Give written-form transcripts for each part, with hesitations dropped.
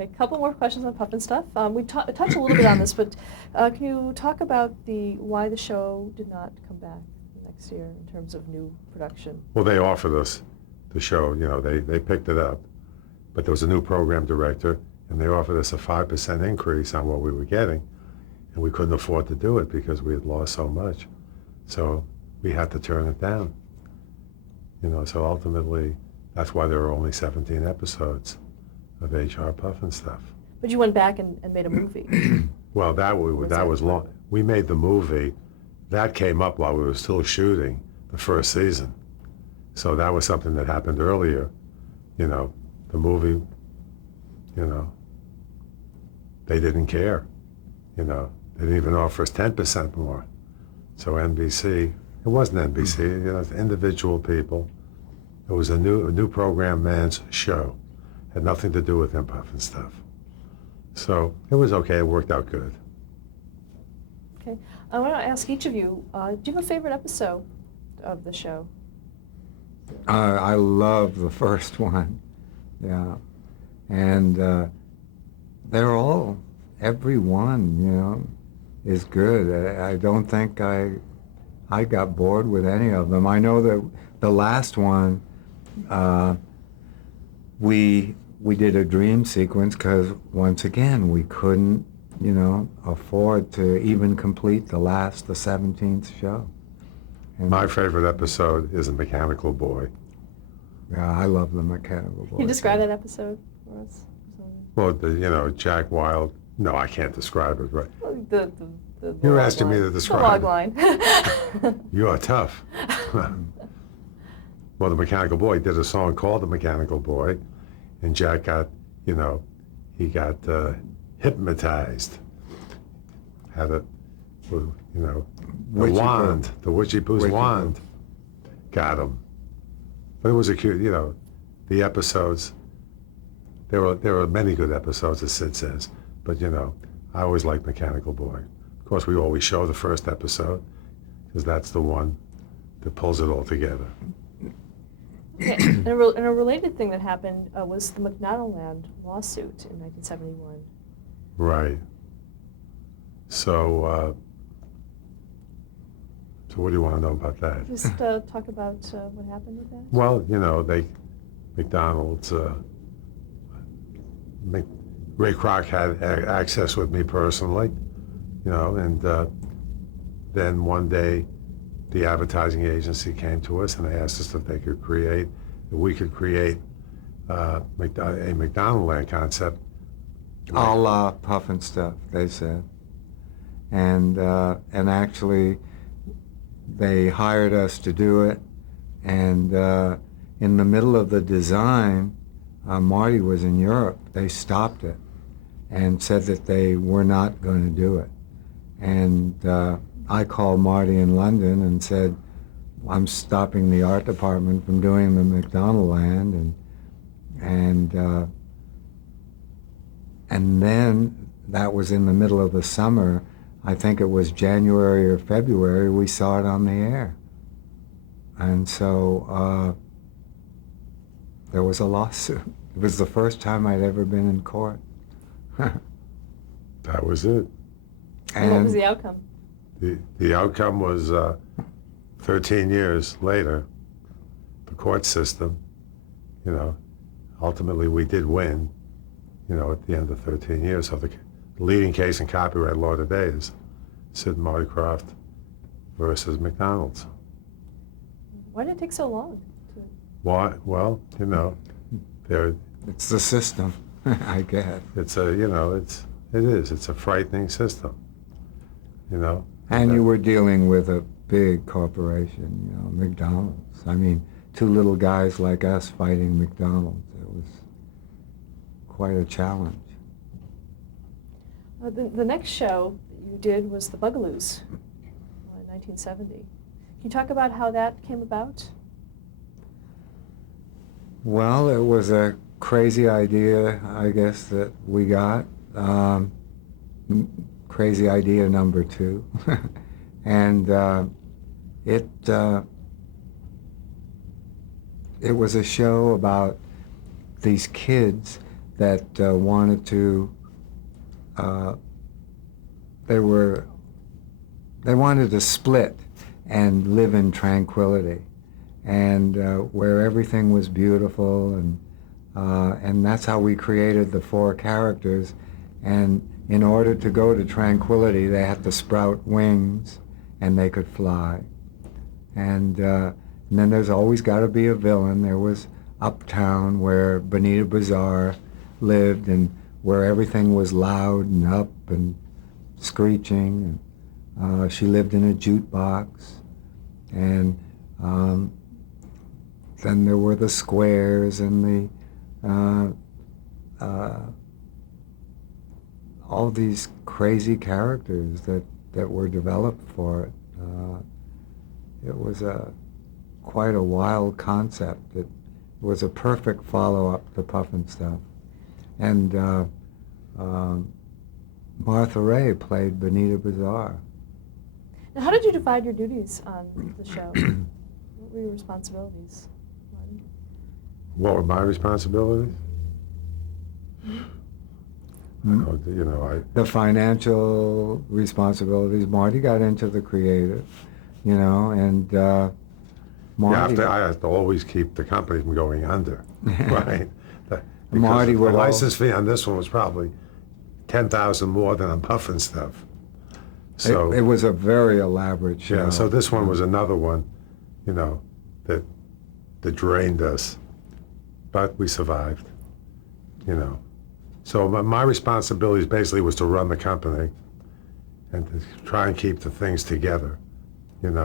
Okay, a couple more questions on Puff and Stuff. We touched a little bit on this, but can you talk about why the show did not come back next year in terms of new production? Well, they offered us the show, they picked it up, but there was a new program director, and they offered us a 5% increase on what we were getting, and we couldn't afford to do it because we had lost so much. So we had to turn it down. So ultimately, that's why there were only 17 episodes of HR Puff and Stuff. But you went back and made a movie. Well, that was long. We made the movie. That came up while we were still shooting the first season. So that was something that happened earlier. The movie, they didn't care. They didn't even offer us 10% more. So NBC, it wasn't NBC, it's individual people. It was a new program man's show. Had nothing to do with him Puff and Stuff. So it was okay, it worked out good. Okay, I want to ask each of you, do you have a favorite episode of the show? I love the first one, yeah. And they're all, every one, is good. I don't think I got bored with any of them. I know that the last one, we did a dream sequence because, once again, we couldn't, afford to even complete the 17th show. And my favorite episode is The Mechanical Boy. Yeah, I love The Mechanical Boy. Can you describe that episode for us? Well, Jack Wilde. No, I can't describe it, right? Well, You're asking me to describe the log line. You are tough. Well, The Mechanical Boy did a song called The Mechanical Boy, and Jack got, he got hypnotized. Had a, the wand, the Witchy Poo's wand got him. But it was a cute, the episodes, there were many good episodes, as Sid says, but, I always liked Mechanical Boy. Of course, we always show the first episode, because that's the one that pulls it all together. Okay. And a related thing that happened was the McDonaldland lawsuit in 1971. Right. So what do you want to know about that? Just talk about what happened with that. Well, McDonald's, Ray Kroc had access with me personally, and then one day the advertising agency came to us and they asked us if we could create a McDonaldland concept. A la Puff and Stuff, they said. And actually, they hired us to do it, and in the middle of the design, Marty was in Europe. They stopped it and said that they were not going to do it. And I called Marty in London and said, I'm stopping the art department from doing the McDonaldland, and then that was in the middle of the summer. I think it was January or February, we saw it on the air. And so there was a lawsuit. It was the first time I'd ever been in court. That was it. And what was the outcome? The outcome was 13 years later, the court system, ultimately we did win, at the end of 13 years. So the leading case in copyright law today is Sid and Marty Krofft versus McDonald's. Why did it take so long? Why? Well, it's the system, I guess. It's it's a frightening system, And you were dealing with a big corporation, McDonald's. I mean, two little guys like us fighting McDonald's. It was quite a challenge. The next show you did was The Bugaloos in 1970. Can you talk about how that came about? Well, it was a crazy idea, I guess, that we got. Crazy idea number 2. And it was a show about these kids that wanted to, they wanted to split and live in tranquility, and where everything was beautiful, and that's how we created the 4 characters. And in order to go to tranquility, they had to sprout wings, and they could fly. And then there's always got to be a villain. There was Uptown, where Bonita Bazaar lived, and where everything was loud and up and screeching. And she lived in a jukebox. And then there were the squares and all these crazy characters that were developed for it. It was quite a wild concept. It was a perfect follow-up to Puff and Stuff. And Martha Ray played Bonita Bazaar. Now, how did you divide your duties on the show? What were your responsibilities, Marty? What were my responsibilities? The financial responsibilities. Marty got into the creative, and Marty. I have to always keep the company from going under, right? Marty the would license fee on this one was probably $10,000 more than on Puff and Stuff. So it was a very elaborate show. Yeah. So this one was another one, that drained us, but we survived. So my responsibility basically was to run the company and to try and keep the things together, and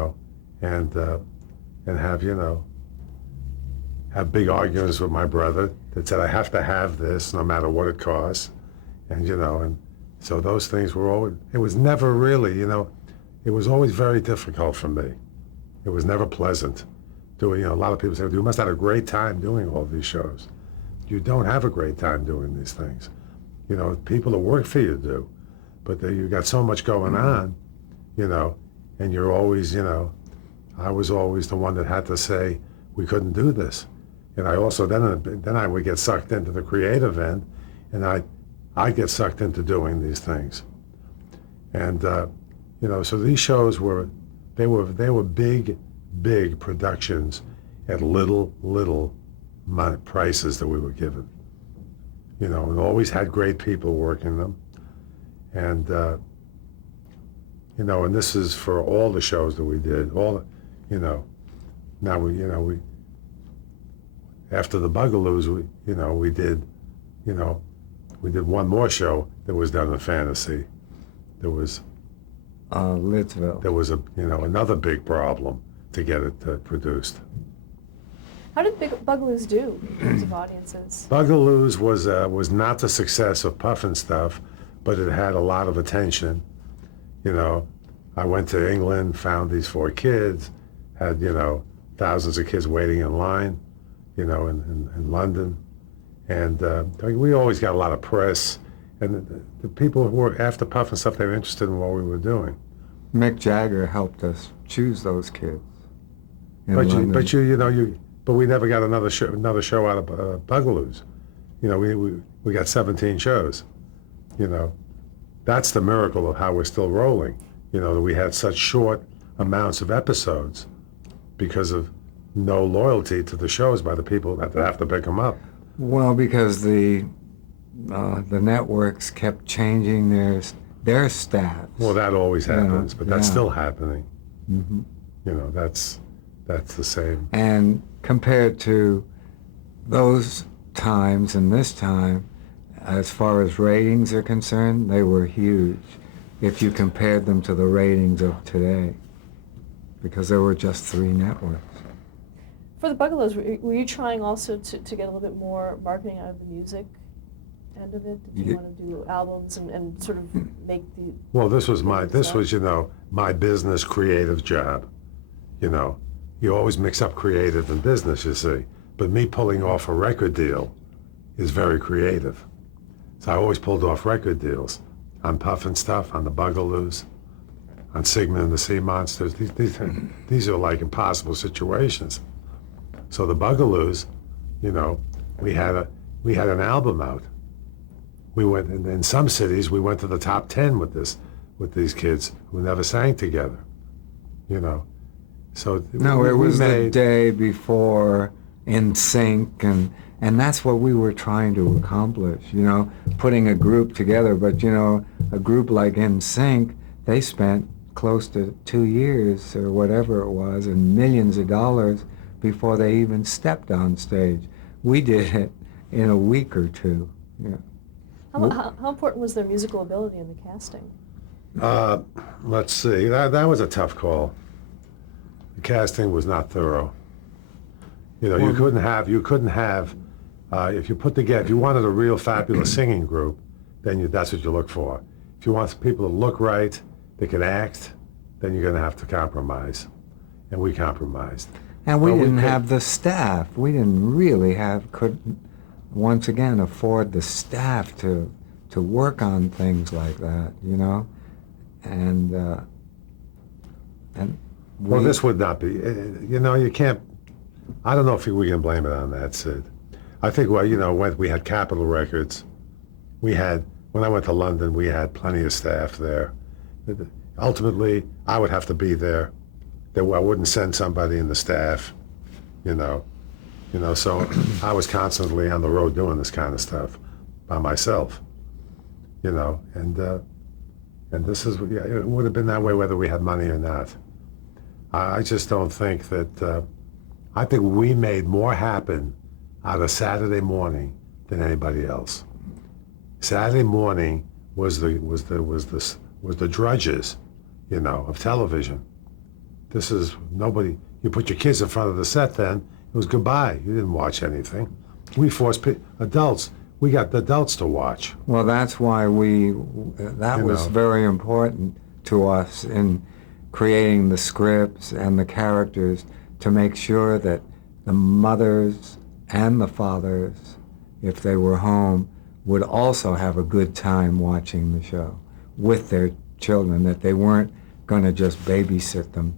have big arguments with my brother that said I have to have this no matter what it costs, and so those things were always, it was never really, it was always very difficult for me. It was never pleasant doing, a lot of people say, you must have had a great time doing all these shows. You don't have a great time doing these things. People that work for you do, but you got so much going on, and you're always, I was always the one that had to say we couldn't do this. And I also, then I would get sucked into the creative end, and I'd get sucked into doing these things. And, so these shows were big, big productions at little prices that we were given. And always had great people working them. And, and this is for all the shows that we did, now we after the Bugaloos, we did one more show that was done in fantasy. There was Lidsville. There was another big problem to get it produced. How did Bugaloos do in terms of audiences? Bugaloos was not the success of Puff and Stuff, but it had a lot of attention. I went to England, found these 4 kids, had thousands of kids waiting in line, in London, and we always got a lot of press. And the people who were after Puff and Stuff, they were interested in what we were doing. Mick Jagger helped us choose those kids. But we never got another show out of Bugaloos. We got 17 shows. That's the miracle of how we're still rolling. That we had such short amounts of episodes because of no loyalty to the shows by the people that have to pick them up. Well, because the networks kept changing their staffs. Well, that always happens, but that's still happening. Mm-hmm. That's the same. And compared to those times and this time, as far as ratings are concerned, they were huge if you compared them to the ratings of today, because there were just 3 networks. For the Bugaloos, were you trying also to get a little bit more marketing out of the music end of it? Did you want to do albums and sort of make the... Well, this was my business creative job. You always mix up creative and business, you see. But me pulling off a record deal is very creative. So I always pulled off record deals on Puff and Stuff, on the Bugaloos, on Sigmund and the Sea Monsters. These are like impossible situations. So the Bugaloos, we had an album out, we went in some cities. We went to the top 10 with these kids who never sang together. You know, so No, we it was the made, day before In Sync, and that's what we were trying to accomplish, you know, putting a group together. But, you know, a group like In Sync, they spent close to 2 years or whatever it was and millions of dollars before they even stepped on stage. We did it in a week or two. Yeah. How important was their musical ability in the casting? Let's see. That was a tough call. The casting was not thorough. You know, you couldn't have. If you wanted a real fabulous singing group, then that's what you look for. If you want people to look right, they can act, then you're going to have to compromise, and we compromised. And we didn't have the staff. We didn't really couldn't, once again, afford the staff to work on things like that, you know? And Well, this would not be, you know, you can't, I don't know if we can blame it on that, Sid. I think, well, you know, when we had Capitol Records, when I went to London, we had plenty of staff there. Ultimately, I would have to be there. I wouldn't send somebody in the staff, you know, so I was constantly on the road doing this kind of stuff by myself, you know, and this is, yeah, it would have been that way whether we had money or not. I just don't think that, I think we made more happen out of Saturday morning than anybody else. Saturday morning was the drudges, you know, of television. This is nobody, you put your kids in front of the set then, it was goodbye. You didn't watch anything. We forced adults, we got the adults to watch. Well, that's why that was very important to us in creating the scripts and the characters, to make sure that the mothers and the fathers, if they were home, would also have a good time watching the show with their children, that they weren't going to just babysit them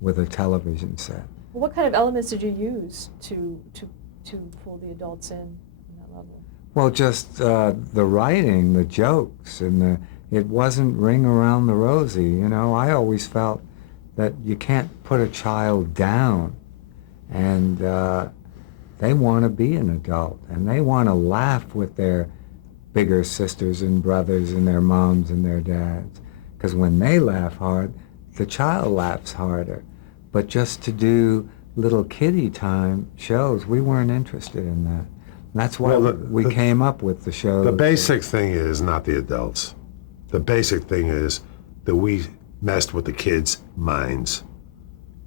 with a television set. Well, what kind of elements did you use to pull the adults in that level? Well, just the writing, the jokes, and it wasn't ring around the rosy, you know. I always felt that you can't put a child down, and they want to be an adult, and they want to laugh with their bigger sisters and brothers and their moms and their dads, because when they laugh hard, the child laughs harder. But just to do little kiddie time shows, we weren't interested in that. That's why we came up with the show. The basic thing is not the adults. The basic thing is that we messed with the kids' minds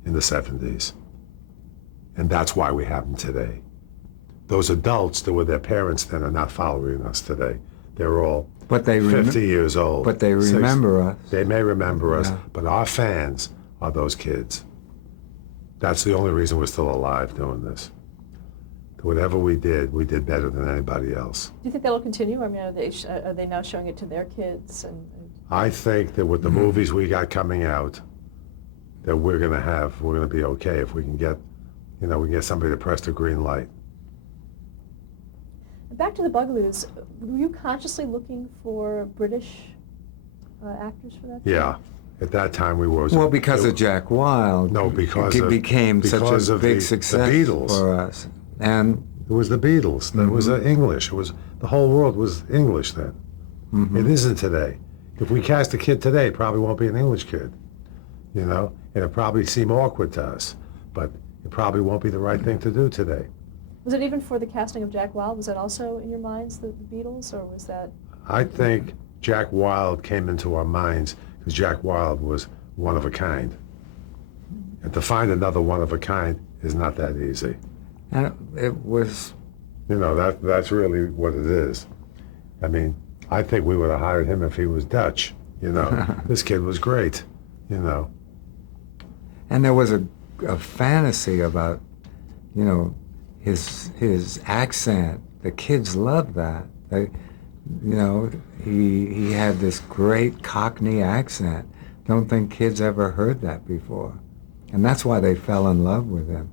in the 70s. And that's why we have them today. Those adults that were their parents then are not following us today. They're all 50 years old. But they remember us. They may remember us, Yeah. but our fans are those kids. That's the only reason we're still alive doing this. Whatever we did better than anybody else. Do you think that'll continue? I mean, are they now showing it to their kids? And I think that with the movies we got coming out, that we're gonna be okay if we can get, we can get somebody to press the green light. back to the Bugaloos, were you consciously looking for British actors for that? Yeah. At that time we were. Well, because of Jack Wilde. No, because it of, became because such a of big the success Beatles. for us. And it was the Beatles. It was English. It was the whole world was English then. It isn't today. If we cast a kid today, it probably won't be an English kid, and it'll probably seem awkward to us, but it probably won't be the right thing to do today. Was it even for the casting of Jack Wilde? Was that also in your minds, the Beatles, or was that? I think Jack Wilde came into our minds because Jack Wilde was one of a kind. And to find another one of a kind is not that easy. And it was... that's really what it is. I mean, I think we would have hired him if he was Dutch, This kid was great, And there was a fantasy about, his accent. The kids loved that. He had this great Cockney accent. Don't think kids ever heard that before. And that's why they fell in love with him.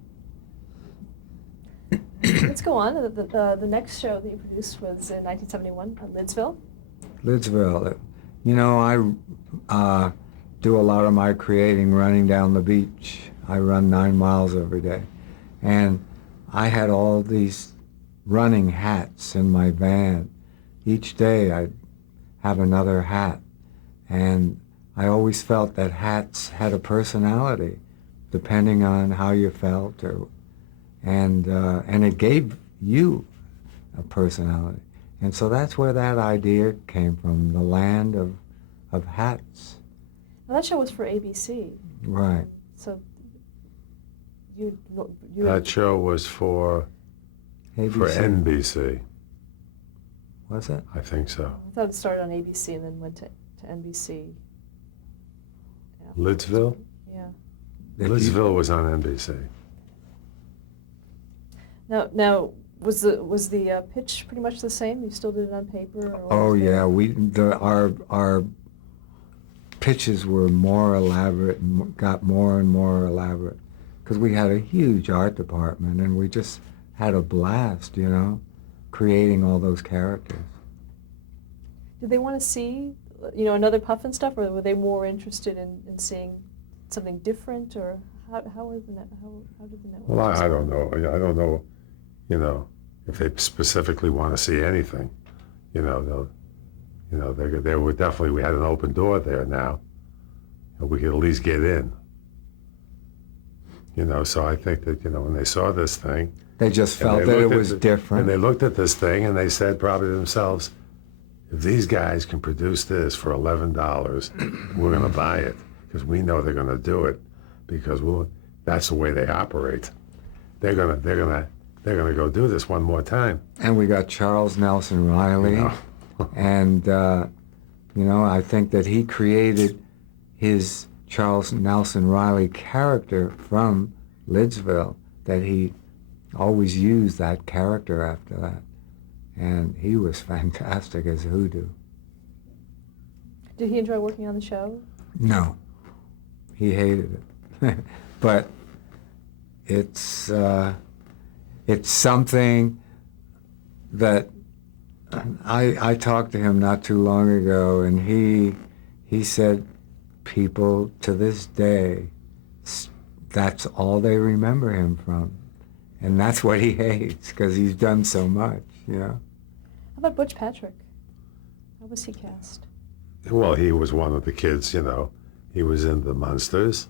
Let's go on. The next show that you produced was in 1971, Lidsville. Lidsville. You know, I do a lot of my creating running down the beach. I run 9 miles every day. And I had all these running hats in my van. Each day I'd have another hat. And I always felt that hats had a personality, depending on how you felt, and it gave you a personality. And so that's where that idea came from, the land of hats. Now, that show was for ABC. Right. So you That show was for ABC. NBC. Was it? I think so. I thought it started on ABC and then went to NBC. Lidsville? Yeah. Lidsville was on NBC. Now was the pitch pretty much the same? You still did it on paper? Or Oh yeah, our pitches were more elaborate and got more and more elaborate because we had a huge art department and we just had a blast, you know, creating all those characters. Did they want to see, another Puffin stuff, or were they more interested in seeing something different, or how did the network? Well, I don't know. I don't know, if they specifically want to see anything. They were definitely, we had an open door there now. And we could at least get in. So I think that, when they saw this thing. They just felt that it was different. And they looked at this thing and they said probably to themselves, if these guys can produce this for $11, we're going to buy it because we know they're going to do it because that's the way they operate. They're going to go do this one more time. And we got Charles Nelson Riley, and I think that he created his Charles Nelson Riley character from Lidsville, that he always used that character after that. And he was fantastic as Hoodoo. Did he enjoy working on the show? No, he hated it. But it's something that I talked to him not too long ago, and he said people to this day, that's all they remember him from. And that's what he hates, because he's done so much, How about Butch Patrick? How was he cast? Well, he was one of the kids, He was in the Munsters,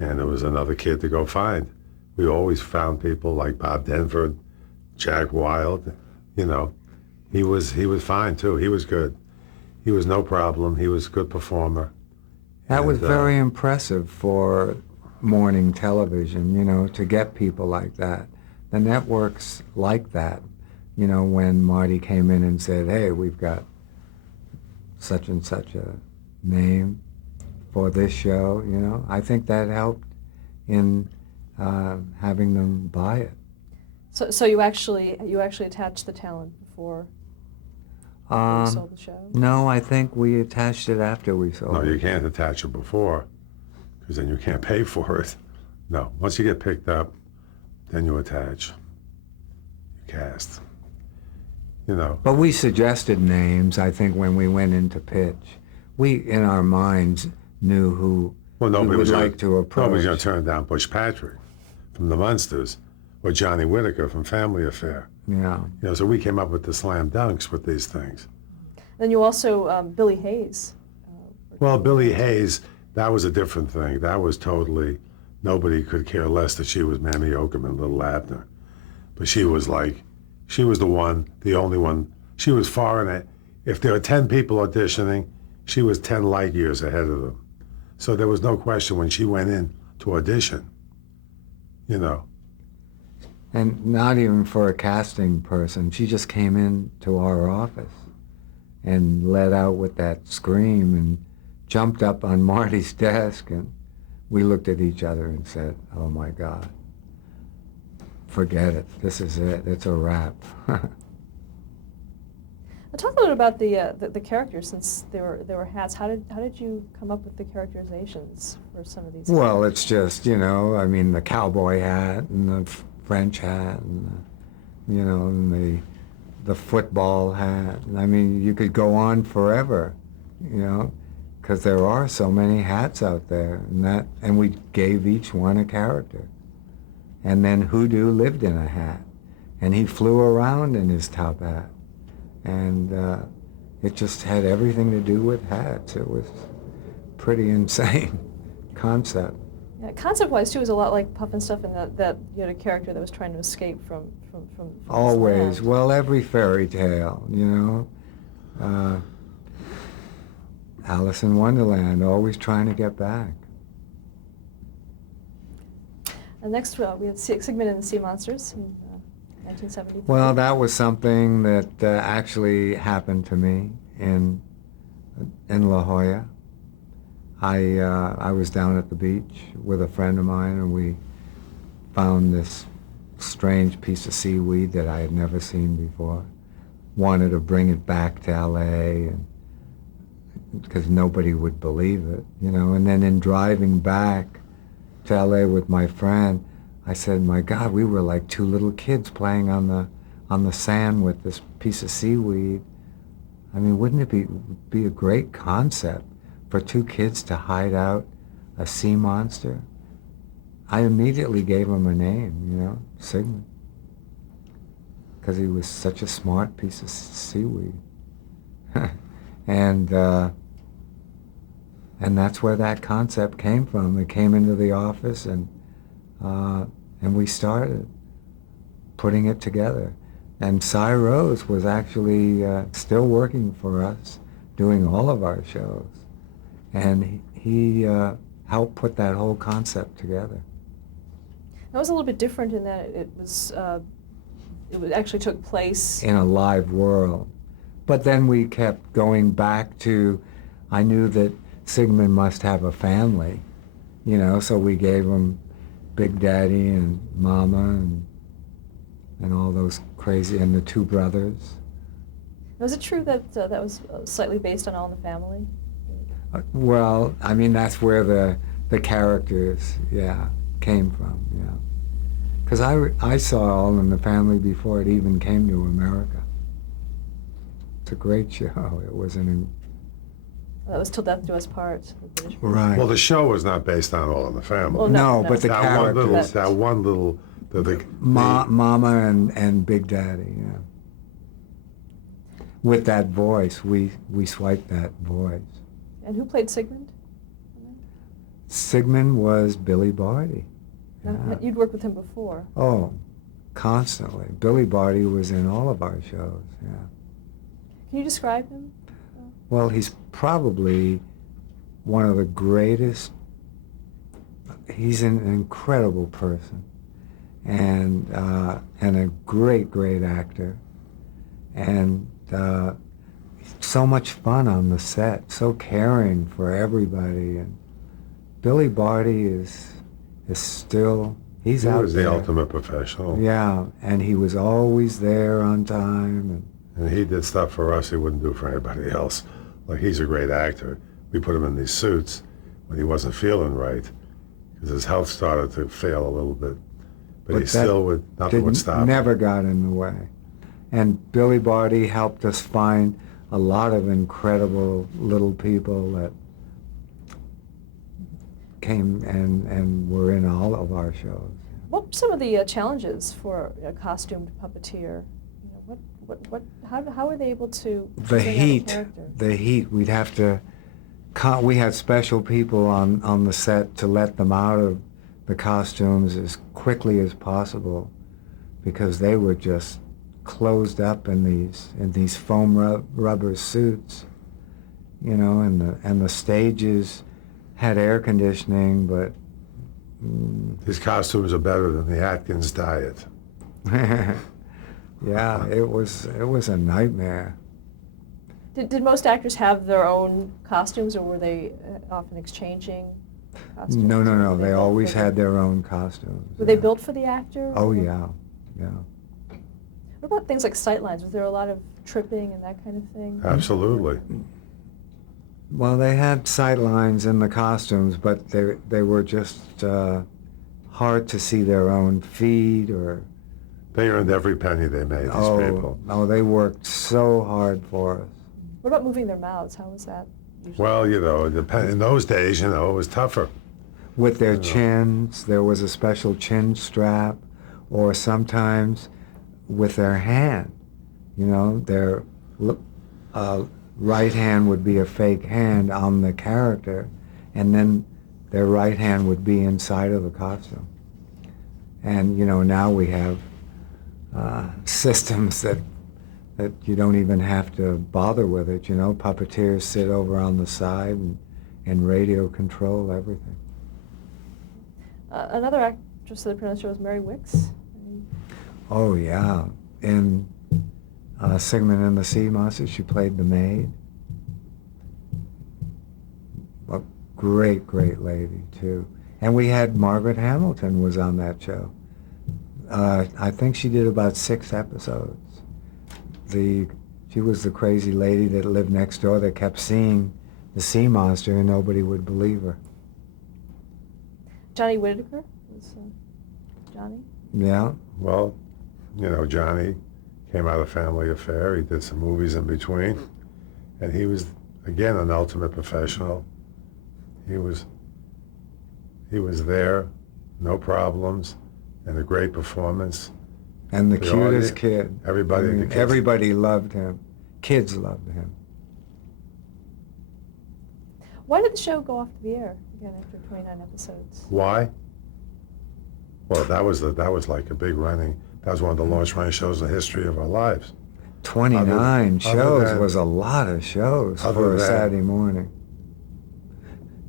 and there was another kid to go find. We always found people like Bob Denver, Jack Wilde, He was fine, too. He was good. He was no problem. He was a good performer. That was very impressive for morning television, to get people like that. The networks like that, when Marty came in and said, hey, we've got such and such a name for this show, I think that helped in having them buy it. So you actually attached the talent before you sold the show? No, I think we attached it after we sold it. No, you can't attach it before, because then you can't pay for it. No, once you get picked up, then you attach. You cast. But we suggested names, I think, when we went into pitch. We, in our minds, knew who we would like to approach. Nobody's going to turn down Butch Patrick from the Munsters or Johnny Whitaker from Family Affair. Yeah. So we came up with the slam dunks with these things. Then you also, Billy Hayes. Well, Billy Hayes, that was a different thing. That was totally, nobody could care less that she was Mammy Okerman, Little Abner. But she was the only one. She was far in it. If there were 10 people auditioning, she was 10 light years ahead of them. So there was no question when she went in to audition, And not even for a casting person. She just came into our office and let out with that scream and jumped up on Marty's desk, and we looked at each other and said, oh my God, forget it. This is it. It's a wrap. Talk a little about the characters, since there were hats. How did you come up with the characterizations for some of these? Well, it's just, the cowboy hat and the French hat and you know, and the football hat. I mean, you could go on forever, you know, because there are so many hats out there, and we gave each one a character. And then Hoodoo lived in a hat, and he flew around in his top hat, and it just had everything to do with hats. It was pretty insane concept. Yeah, concept-wise too, is a lot like Puff and Stuff in that you had a character that was trying to escape from this Always. land. Well, every fairy tale, you know. Alice in Wonderland, always trying to get back. And next, we had Sigmund and the Sea Monsters in 1973. Well, that was something that actually happened to me in La Jolla. I was down at the beach with a friend of mine, and we found this strange piece of seaweed that I had never seen before. Wanted to bring it back to L.A. because nobody would believe it, you know. And then in driving back to L.A. with my friend, I said, "My God, we were like two little kids playing on the sand with this piece of seaweed. I mean, wouldn't it be a great concept for two kids to hide out a sea monster?" I immediately gave him a name, you know, Sigmund, because he was such a smart piece of seaweed. And that's where that concept came from. It came into the office, and we started putting it together. And Cy Rose was actually still working for us, doing all of our shows. And he helped put that whole concept together. That was a little bit different in that it actually took place in a live world. But then we kept going back to, I knew that Sigmund must have a family, you know, so we gave him Big Daddy and Mama and all those crazy, and the two brothers. Was it true that that was slightly based on All in the Family? Well, I mean, that's where the characters, yeah, came from, yeah. Because I saw All in the Family before it even came to America. It's a great show. It was That was Till Death Do Us Part. The British version. right. Well, the show was not based on All in the Family. Well, no, no. but the characters. That one little, the Mama and Big Daddy, yeah. With that voice, we swiped that voice. And who played Sigmund? Sigmund was Billy Barty. Now, Yeah. you'd worked with him before. Oh, constantly. Billy Barty was in all of our shows, yeah. Can you describe him? Well, he's probably one of the greatest. He's an incredible person, and a great actor, and so much fun on the set, so caring for everybody. And Billy Barty is still, he's out there. He was the ultimate professional. Yeah, and he was always there on time. And he did stuff for us he wouldn't do for anybody else. Like, he's a great actor. We put him in these suits when he wasn't feeling right, because his health started to fail a little bit. But he still would, nothing would stop him. Never got in the way. And Billy Barty helped us find a lot of incredible little people that came and were in all of our shows. What were some of the challenges for a costumed puppeteer? You know, how were they able to The bring out heat, character? the heat. We'd have to. We had special people on the set to let them out of the costumes as quickly as possible, because they were just closed up in these foam rubber suits, you know, and the stages had air conditioning, but His costumes are better than the Atkins diet. yeah, it was a nightmare. Did most actors have their own costumes, or were they often exchanging costumes? No, Or were they built always for had their own costumes. Were they yeah. built for the actor? Oh or- yeah. What about things like sightlines? Was there a lot of tripping and that kind of thing? Absolutely. Well, they had sight lines in the costumes, but they were just hard to see their own feet or They earned every penny they made, these people. No, they worked so hard for us. What about moving their mouths? How was that usually? Well, you know, in those days, you know, it was tougher. With their You know. chins, there was a special chin strap, or sometimes with their hand. You know, their right hand would be a fake hand on the character, and then their right hand would be inside of the costume. And, you know, now we have systems that you don't even have to bother with it, you know. Puppeteers sit over on the side and radio control everything. Another actress that appeared on the show was Mary Wicks. Oh, yeah. In Sigmund and the Sea Monster, she played the maid. A great, great lady, too. And we had Margaret Hamilton was on that show. I think she did about 6 episodes. She was the crazy lady that lived next door that kept seeing the sea monster and nobody would believe her. Johnny Whitaker was Johnny. Yeah. Well, you know, Johnny came out of Family Affair. He did some movies in between. And he was, again, an ultimate professional. He was there, no problems, and a great performance. And the The cutest audience, kid. everybody, the kids. Everybody loved him. Kids loved him. Why did the show go off the air again after 29 episodes? Why? Well, that was like a big running. That was one of the longest running shows in the history of our lives. 29 Other shows than- was a lot of shows Other for a than- Saturday morning.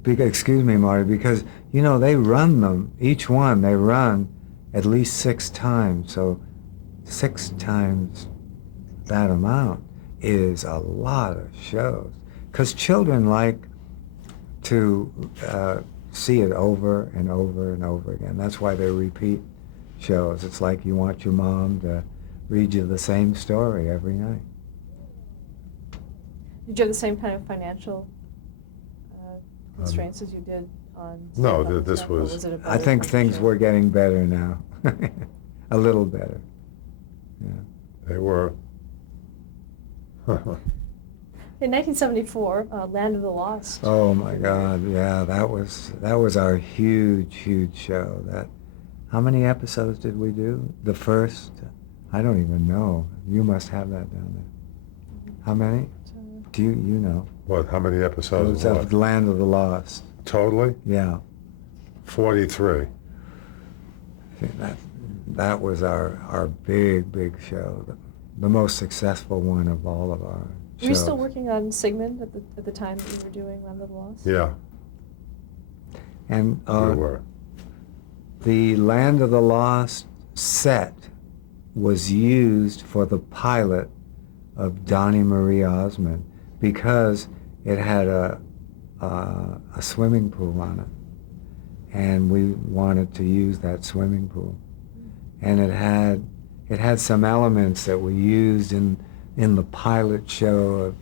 Excuse me, Marty, because, you know, they run them, each one, they run at least 6 times. So 6 times that amount is a lot of shows. Because children like to see it over and over and over again. That's why they repeat shows. It's like you want your mom to read you the same story every night. Did you have the same kind of financial constraints as you did on? No, Puppet this Stuff, or was- it a I think better things show? were getting better now. A little better. Yeah. They were. In 1974, Land of the Lost. Oh my God, yeah, that was our huge show. How many episodes did we do? The first? I don't even know. You must have that down there. How many? Do you know? What, how many episodes? It was of Land of the Lost. Totally? Yeah. 43. That was our big show, the most successful one of all of our shows. Were you still working on Sigmund at the time that you were doing Land of the Lost? Yeah, And we were. the Land of the Lost set was used for the pilot of Donnie Marie Osmond because it had a swimming pool on it, and we wanted to use that swimming pool, and it had some elements that we used in the pilot show of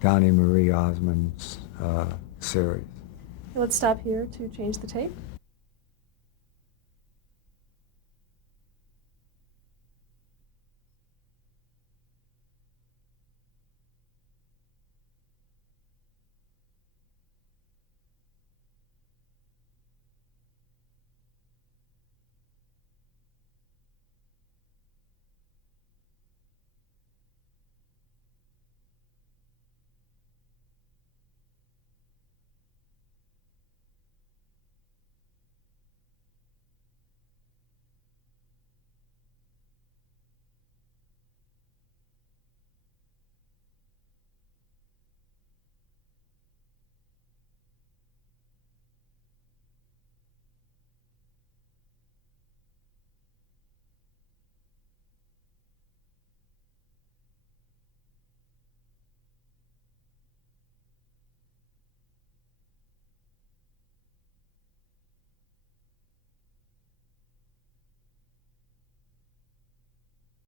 Donnie Marie Osmond's series. Let's stop here to change the tape.